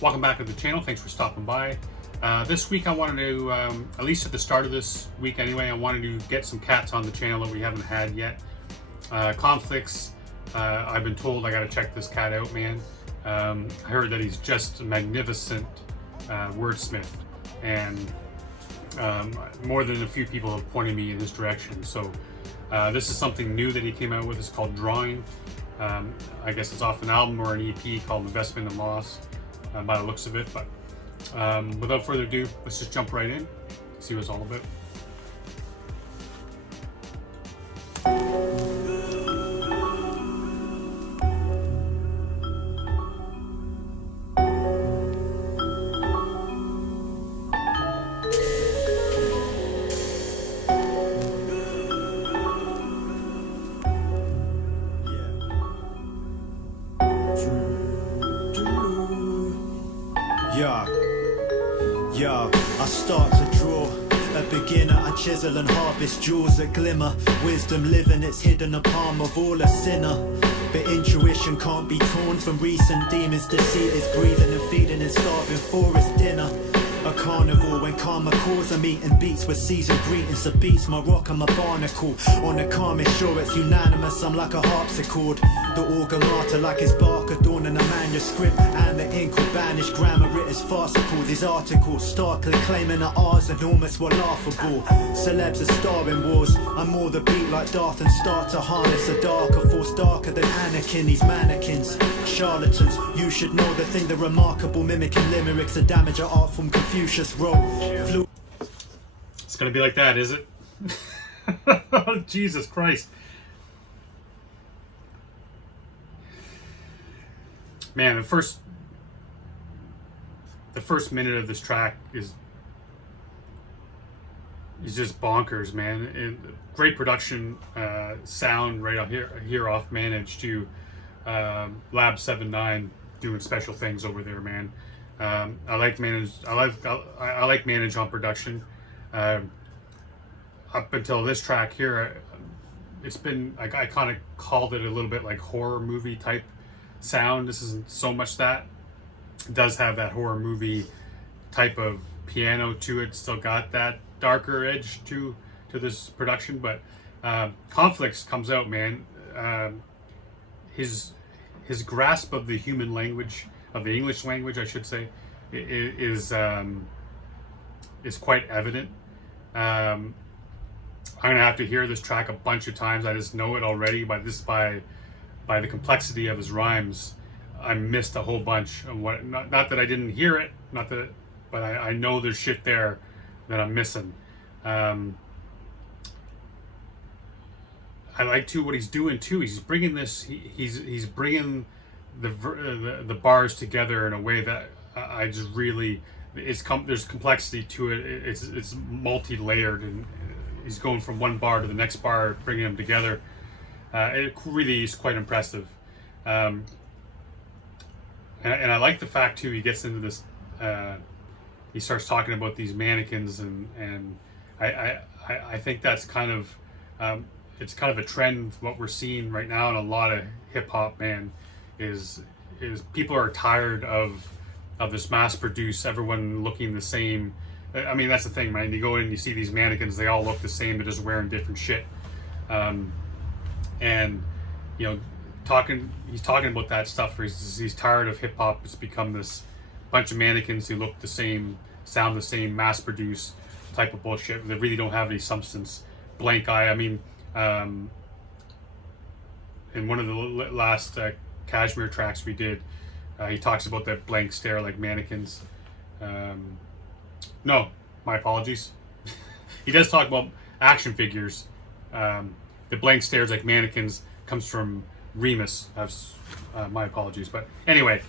Welcome back to the channel. Thanks for stopping by. This week I wanted to, at least at the start of this week anyway, I wanted to get some cats on the channel that we haven't had yet. Conflix, I've been told I gotta check this cat out, man. I heard that he's just a magnificent wordsmith, and more than a few people have pointed me in this direction. So this is something new that he came out with. It's called Drawing. I guess it's off an album or an EP called Investment and Loss, by the looks of it. But without further ado, let's just jump right in, see what it's all about. Yo, I start to draw. A beginner, I chisel and harvest jewels that glimmer. Wisdom living, it's hidden the palm of all a sinner. But intuition can't be torn from recent demons. Deceit is breathing and feeding and starving for its dinner. A carnivore when karma calls, I'm eating beats with seasoned greetings. The beats my rock and my barnacle. On the calmest sure it's unanimous, I'm like a harpsichord. The organ martyr like his bark adorning a manuscript. And the ink will banish grammar, it is farcical. These articles starkly claiming that ours enormous were laughable. Celebs are starring wars, I'm more the beat like Darth and start to harness a darker force, darker than Anakin. These mannequins, charlatans, you should know the thing, the remarkable mimicking limericks, the damage of art from Confucius wrote. It's gonna be like that, is it? Jesus Christ. Man, the first minute of this track is just bonkers, man. Great production, sound right out here off Manage to Lab 79 doing special things over there, man. I like Manage on production. Up until this track here, it's been I kind of called it a little bit like horror movie type sound. This isn't so much that. It does have that horror movie type of piano to it. Still got that darker edge to this production, but Conflix comes out, man. His grasp of the human language, of the English language, I should say, is quite evident. I'm gonna have to hear this track a bunch of times. I just know it already by the complexity of his rhymes. I missed a whole bunch of what, not that I didn't hear it, but I know there's shit there that I'm missing. I like too what he's doing too. He's bringing this. He's bringing the bars together in a way that I just really. There's complexity to it. It's multi-layered, and he's going from one bar to the next bar, bringing them together. It really is quite impressive. And I like the fact too, he gets into this, he starts talking about these mannequins, and I think that's kind of, it's kind of a trend, what we're seeing right now in a lot of hip hop, man, is people are tired of this mass produced, everyone looking the same. I mean, that's the thing, man. You go in and you see these mannequins, they all look the same, they're just wearing different shit. And you know, he's talking about that stuff. He's tired of hip hop. It's become this bunch of mannequins who look the same, sound the same, mass produced type of bullshit. They really don't have any substance. Blank Eye. I mean, in one of the last Kashmir tracks we did, he talks about that blank stare like mannequins. No, my apologies. He does talk about action figures. The blank stares like mannequins comes from Remus. My apologies, but anyway,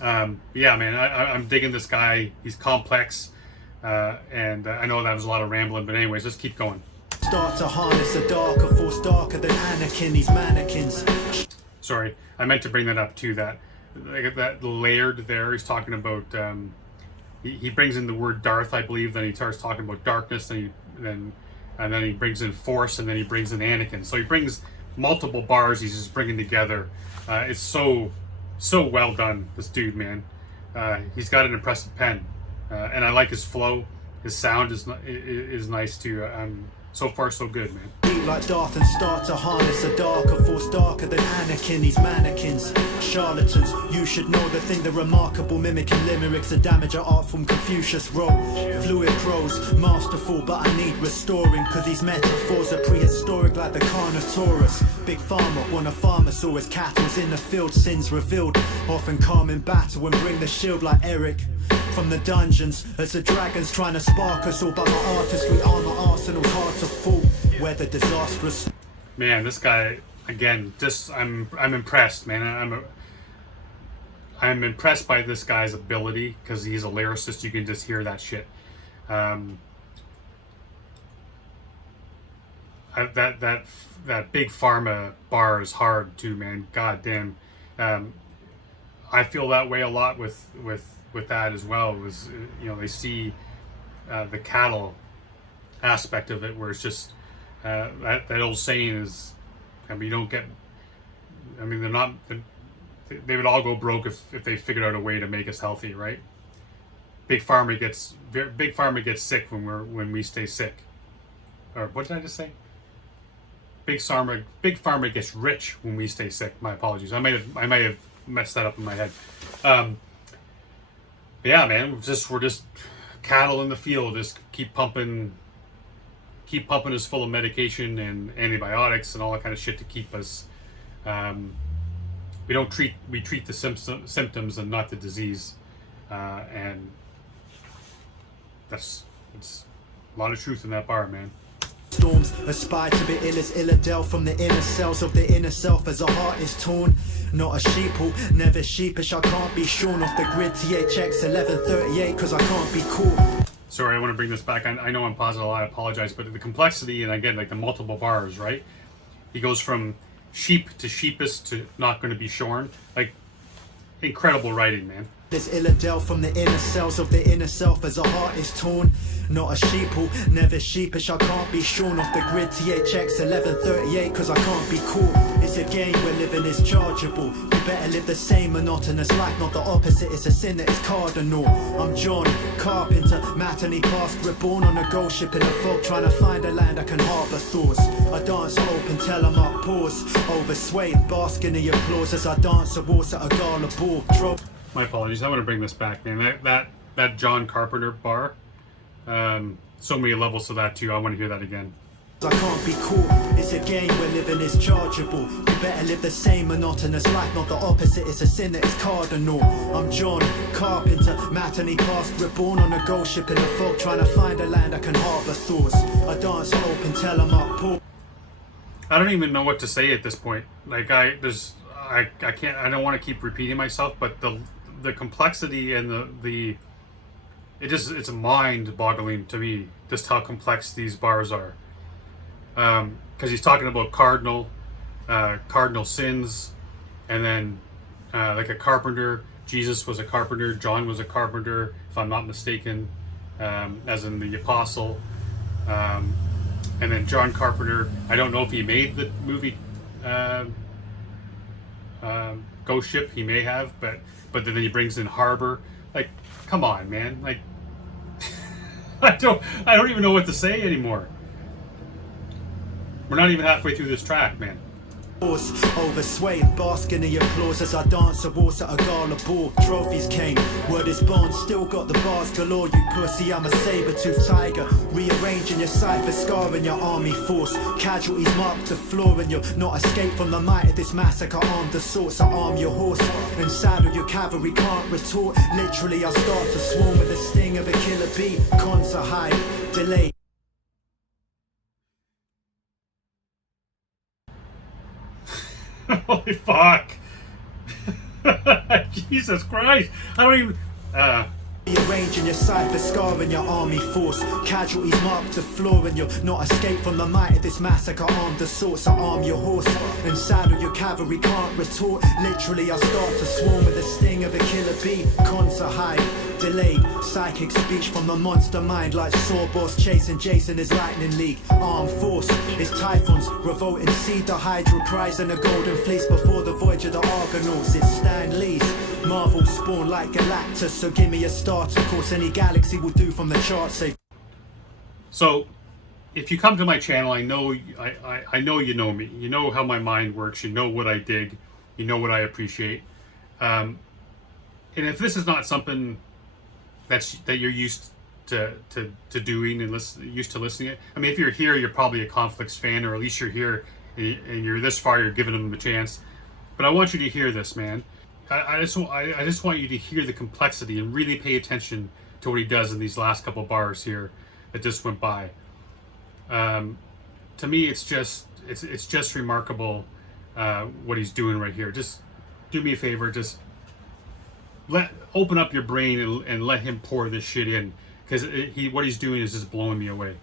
yeah, man, I'm digging this guy. He's complex, and I know that was a lot of rambling, but anyways, let's keep going. Start to harness a darker force, darker than Anakin. These mannequins. Sorry, I meant to bring that up too. That layered there. He's talking about. He brings in the word Darth, I believe. Then he starts talking about darkness, and then he brings in Force, and then he brings in Anakin. So he brings multiple bars he's just bringing together. It's so well done, this dude, man. He's got an impressive pen, and I like his flow. His sound is nice too. So far so good, man. Beat like Darth and start to harness a darker force, darker than Anakin. These mannequins, charlatans. You should know the thing, the remarkable mimicking limericks, the damage of art from Confucius wrote. Fluid prose, masterful, but I need restoring, cause these metaphors are prehistoric like the Carnotaurus. Big Pharma, one of Pharmasaurus, cattle's in the field, sins revealed, often calm in battle and bring the shield like Eric. From the dungeons, as the dragons trying to spark us all, but my artistry armor arsenal's hard to fool. Weather disastrous. Man, this guy again. Just I'm impressed, man. I'm impressed by this guy's ability because he's a lyricist. You can just hear that shit. That big pharma bar is hard too, man. God damn. I feel that way a lot with that as well. It was, they see the cattle aspect of it, where it's just that old saying is, you don't get. They're not. They would all go broke if they figured out a way to make us healthy, right? Big pharma gets sick when we stay sick. Or what did I just say? Big pharma gets rich when we stay sick. My apologies. I might have messed that up in my head. Yeah, man, we're just cattle in the field. Just keep pumping us full of medication and antibiotics and all that kind of shit to keep us. We treat the symptoms and not the disease, and it's a lot of truth in that bar, man. Storms aspire to be ill as Illadel from the inner cells of the inner self as a heart is torn. Not a sheeple, never sheepish, I can't be shorn off the grid. THX 1138 cause I can't be cool. Sorry, I want to bring this back. I know I'm pausing a lot, I apologize, but the complexity and again, like the multiple bars, right? He goes from sheep to sheepish to not going to be shorn. Like, incredible writing, man. There's Illadel from the inner cells of the inner self as a heart is torn. Not a sheeple, never sheepish, I can't be shorn off the grid. THX 1138 cause I can't be cool. It's a game where living is chargeable. You better live the same monotonous life, not the opposite. It's a sin that is cardinal. I'm John Carpenter, matinee past, reborn on a ghost ship in the fog, trying to find a land I can harbour thoughts. I dance open till I'm up, pause, overswayed, basking in the applause as I dance a waltz at a gala ball. My apologies. I want to bring this back, man. That John Carpenter bar. So many levels to that too. I want to hear that again. I can't be cool. It's a game where living is chargeable. You better live the same monotonous life, not the opposite. It's a sin that is cardinal. I'm John Carpenter, matinee past, reborn on a ghost ship in the fog, trying to find a land I can harbour thoughts. I dance open till I'm up, Paul. I don't even know what to say at this point. Like I can't. I don't want to keep repeating myself, but the complexity and it's mind-boggling to me just how complex these bars are. Because he's talking about cardinal sins, and then like a carpenter. Jesus was a carpenter. John was a carpenter, if I'm not mistaken, as in the apostle. And then John Carpenter. I don't know if he made the movie Ghost Ship. He may have, but then he brings in Harbor. Like, come on, man. Like, I don't even know what to say anymore. We're not even halfway through this track, man. Overswayed, basking in the applause as I dance a waltz at a gala ball. Trophies came, word is born, still got the bars galore. You pussy, I'm a saber-toothed tiger, rearranging your cipher, scarring your army force. Casualties mark the floor and you'll not escape from the might of this massacre. Armed assaults, I arm your horse and saddle your cavalry, can't retort. Literally I start to swarm with the sting of a killer bee. Cons are high, delay. Holy fuck. Jesus Christ. I don't even... Rearranging your cipher, scarring your army force. Casualties mark the floor and you'll not escape from the might of this massacre. Armed assaults, I arm your horse and saddle your cavalry, can't retort. Literally I start to swarm with the sting of a killer bee. Cons are high, Delayed psychic speech from the monster mind, like Sawboss chasing Jason his lightning league. Armed force is typhons revolting, seed the Hydra prize and the golden fleece before the voyage of the Argonauts. It's Stan Lee's Marvel spawn like Galactus, so give me a starter course. Any galaxy will do from the chart. Say. So, if you come to my channel, I know you know me. You know how my mind works. You know what I dig. You know what I appreciate. And if this is not something that you're used to doing and used to listening to, I mean, if you're here, you're probably a Conflix fan, or at least you're here and you're this far. You're giving them a chance. But I want you to hear this, man. I just want you to hear the complexity and really pay attention to what he does in these last couple bars here that just went by. To me, it's just remarkable what he's doing right here. Just do me a favor, just open up your brain and let him pour this shit in, because what he's doing is just blowing me away.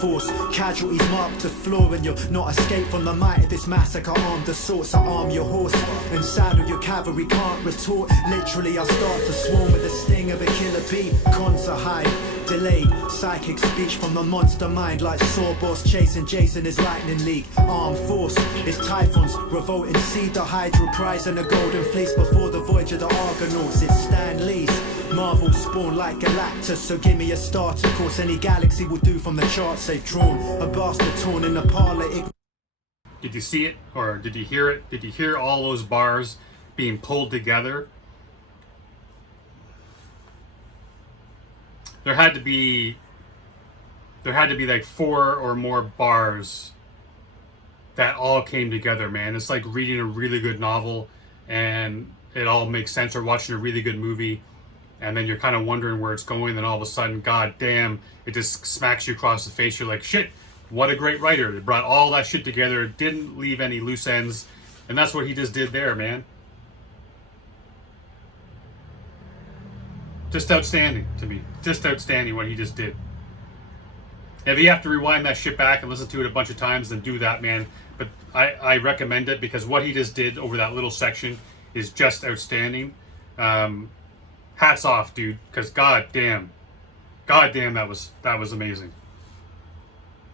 Force casualties mark the floor, and you'll not escape from the might of this massacre. Armed assaults, I arm your horse and saddle your cavalry can't retort. Literally, I start to swarm with the sting of a killer bee. Cons are high, delayed psychic speech from the monster mind, like Sawboss chasing Jason his lightning league. Armed force is typhons revolting, seed the Hydra prize and the golden fleece before the voyage of the Argonauts. It's Stan Lee's Marvel spawn like Galactus, so give me a starter course. Any galaxy will do from the charts they've drawn. A bastard torn in the parlor. Did you see it, or did you hear it? Did you hear all those bars being pulled together? There had to be like 4 or more bars that all came together, man. It's like reading a really good novel and it all makes sense, or watching a really good movie and then you're kind of wondering where it's going, then all of a sudden, god damn, it just smacks you across the face. You're like, shit, what a great writer. It brought all that shit together, didn't leave any loose ends, and that's what he just did there, man. Just outstanding to me. Just outstanding what he just did. If you have to rewind that shit back and listen to it a bunch of times, then do that, man. But I recommend it, because what he just did over that little section is just outstanding. Hats off, dude, because god damn, that was amazing.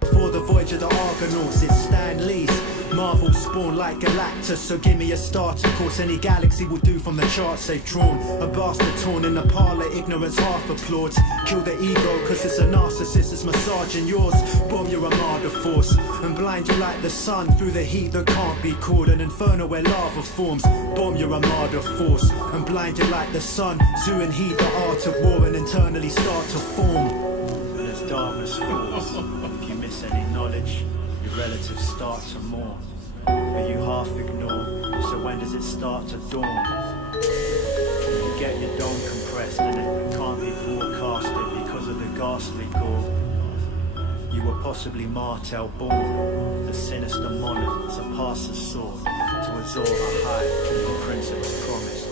For the voyage of the Argonauts, it's Stan Lee's Marvel spawn like Galactus, so give me a starter course. Any galaxy will do from the charts they've drawn. A bastard torn in the parlor, ignorance half applauds. Kill the ego, cause it's a narcissist, it's massaging yours. Bomb your armada force and blind you like the sun through the heat that can't be cooled. An inferno where lava forms. Bomb your armada force and blind you like the sun. Zoo and heat the art of war and internally start to form. As darkness falls, if you miss any knowledge, your relatives start to mourn. But you half ignore, so when does it start to dawn? You get your dome compressed and it can't be broadcasted because of the ghastly gore. You were possibly Martel born, the sinister monarch, a passer's sword, to absorb a high, the prince it was promised.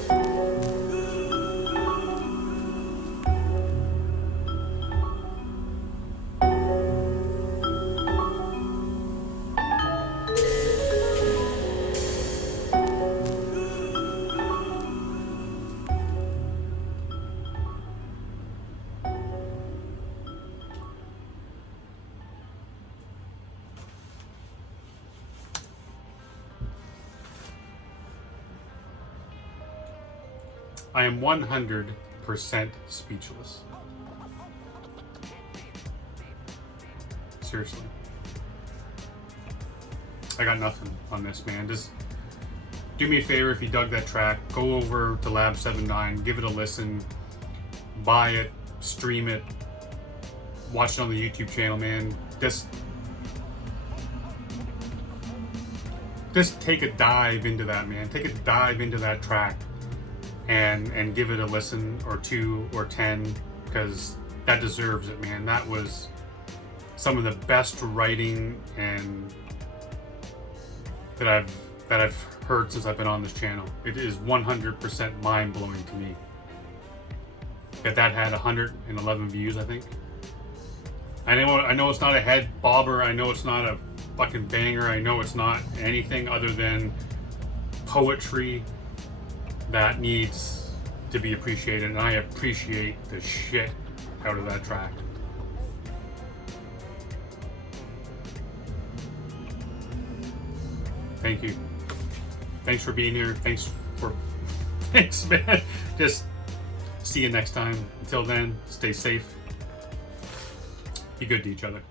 I am 100% speechless. Seriously. I got nothing on this, man. Just do me a favor, if you dug that track, go over to Lab 79, give it a listen, buy it, stream it, watch it on the YouTube channel, man. Just take a dive into that, man. Take a dive into that track. And give it a listen, or 2 or 10, because that deserves it, man. That was some of the best writing and that I've heard since I've been on this channel. It is 100% mind-blowing to me. That had 111 views, I think. I know it's not a head bobber. I know it's not a fucking banger. I know it's not anything other than poetry that needs to be appreciated, and I appreciate the shit out of that track. Thank you. Thanks for being here. Thanks, man. Just see you next time. Until then, stay safe. Be good to each other.